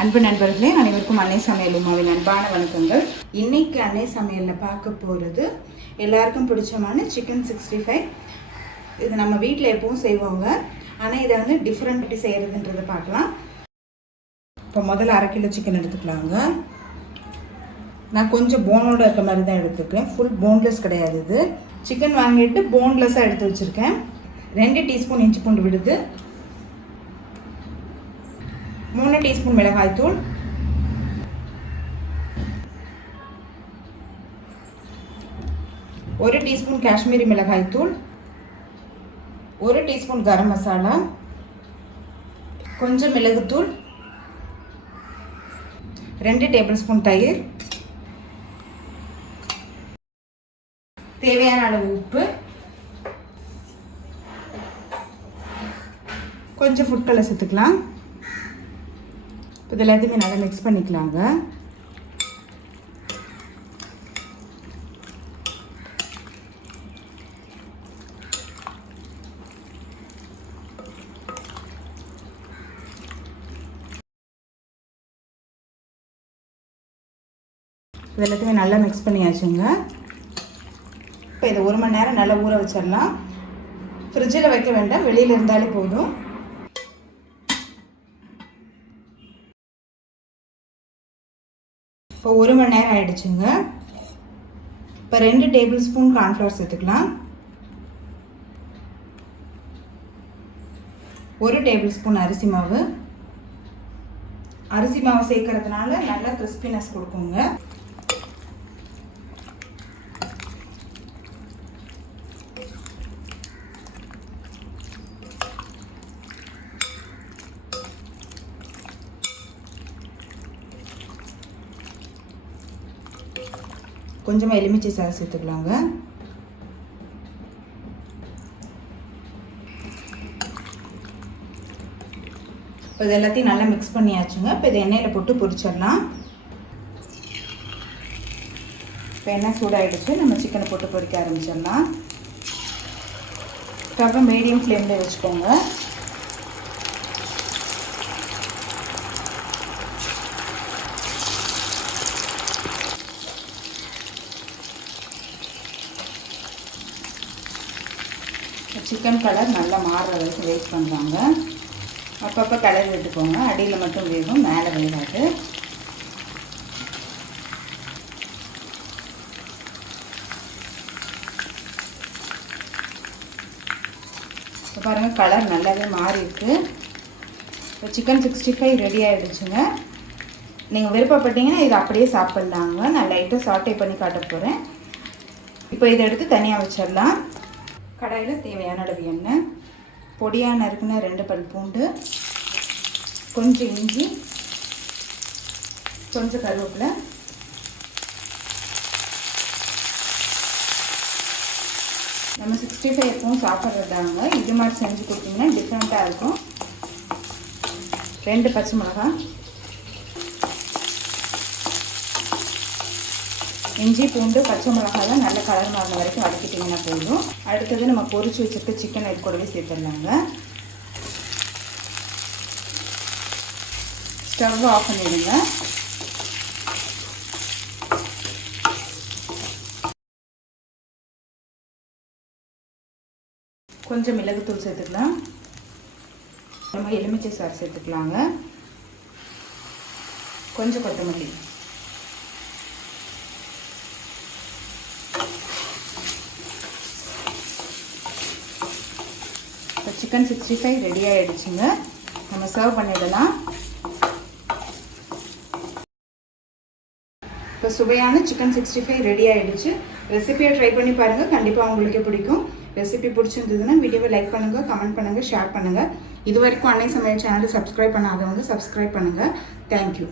அன்பு நண்பர்களே, அனைவருக்கும் அன்னை சமையல் உமாவின் அன்பான வணக்கங்கள். இன்னைக்கு அன்னை சமையலில் பார்க்க போகிறது எல்லாருக்கும் பிடிச்சமான சிக்கன் 65. இது நம்ம வீட்டில் எப்பவும் செய்வோங்க, ஆனால் இதை வந்து டிஃப்ரெண்ட் எப்படி செய்கிறதுன்றதை பார்க்கலாம். இப்போ முதல்ல 1/2 கிலோ சிக்கன் எடுத்துக்கலாங்க. நான் கொஞ்சம் போனோடு இருக்க மாதிரி தான் எடுத்துக்கிறேன், ஃபுல் போன்லெஸ் கிடையாது. இது சிக்கன் வாங்கிட்டு போன்லெஸ்ஸாக எடுத்து வச்சுருக்கேன். 2 டீஸ்பூன் இஞ்சி பூண்டு விடுது, 3 டீஸ்பூன் மிளகாய் தூள், 1 டீஸ்பூன் காஷ்மீரி மிளகாய் தூள், 1 டீஸ்பூன் கரம் மசாலா, கொஞ்சம் மிளகுத்தூள், 2 டேபிள் ஸ்பூன் தயிர், தேவையான அளவு உப்பு, கொஞ்சம் ஃபுட் கலர் சேர்த்துக்கலாம். இது எல்லாத்தையுமே நல்லா மிக்ஸ் பண்ணிக்கலாங்க. இது எல்லாத்தையுமே நல்லா மிக்ஸ் பண்ணியாச்சுங்க. இப்போ இதை 1 மணி நேரம் நல்லா ஊற வச்சிடலாம். ஃப்ரிட்ஜில் வைக்க வேண்டாம், வெளியில் இருந்தாலே போதும். இப்போ 1 மணி நேரம் ஆயிடுச்சுங்க. இப்போ 2 டேபிள் ஸ்பூன் கார்ன்ஃப்ளவர் சேர்த்துக்கலாம். 1 டேபிள் ஸ்பூன் அரிசி மாவு. அரிசி மாவு சேர்க்கறதுனால நல்லா கிறிஸ்பினஸ் கொடுக்குங்க. கொஞ்சமாக எலுமிச்சை சாறு சேர்த்துக்கலாங்க. இப்போ இது எல்லாத்தையும் நல்லா மிக்ஸ் பண்ணியாச்சுங்க. இப்போ இதை எண்ணெயில் போட்டு பொரிச்சிடலாம். இப்போ எண்ணெய் சூடாகிடுச்சு, நம்ம சிக்கனை போட்டு பொரிக்க ஆரம்பிச்சிடலாம். ஸ்டவ்வை மீடியம் ஃப்ளேமில் வச்சுக்கோங்க. சிக்கன் கலர் நல்லா மாறுற வரைக்கும் வெயிட் பண்ணுறாங்க. அப்பப்போ கலர் விட்டுக்கோங்க, அடியில் மட்டும் வேகும், மேலே வேகாது. இப்போ பாருங்கள், கலர் நல்லாவே மாறி இருக்குது. இப்போ சிக்கன் 65 ரெடி ஆகிடுச்சுங்க. நீங்கள் விருப்பப்பட்டீங்கன்னா இதை அப்படியே சாப்பிட்லாங்க. நான் லைட்டாக சாட்டே பண்ணி காட்ட போகிறேன். இப்போ இதை எடுத்து தனியாக வச்சிடலாம். கடாயில் தேவையான அளவு எண்ணெய், பொடியாக நறுக்குன 2 பல் பூண்டு, கொஞ்சம் இஞ்சி, கொஞ்சம் கருவேப்பிலை, நம்ம 65 எப்பவும் சாப்பிட்றதாங்க. இது மாதிரி செஞ்சு கொடுத்தீங்கன்னா டிஃப்ரெண்ட்டாக இருக்கும். 2 பச்சை மிளகாய், இஞ்சி பூண்டு பச்சை மிளகாய் நல்ல கலர் மாறின வரைக்கும் வதக்கிட்டிங்கன்னா போதும். அடுத்தது நம்ம பொரிச்சு வச்சுருக்க சிக்கன் இது கூடவே சேர்த்துடலாங்க. ஸ்டவ் ஆஃப் பண்ணிடுங்க. கொஞ்சம் மிளகுத்தூள் சேர்த்துக்கலாம். நம்ம எலுமிச்சை சாறு சேர்த்துக்கலாங்க. கொஞ்சம் கொத்தமல்லி. சிக்கன் 65 ரெடி ஆகிடுச்சுங்க. நம்ம சர்வ் பண்ணிடலாம். இப்போ சுவையான சிக்கன் 65 ரெடி ஆகிடுச்சு. ரெசிபியை ட்ரை பண்ணி பாருங்கள், கண்டிப்பாக உங்களுக்கு பிடிக்கும். ரெசிபி பிடிச்சிருந்ததுன்னா வீடியோவை லைக் பண்ணுங்கள், கமெண்ட் பண்ணுங்கள், ஷேர் பண்ணுங்கள். இது வரைக்கும் அன்னை சமையல் சேனலை சப்ஸ்கிரைப் பண்ணாதவங்க சப்ஸ்கிரைப் பண்ணுங்கள். தேங்க்யூ.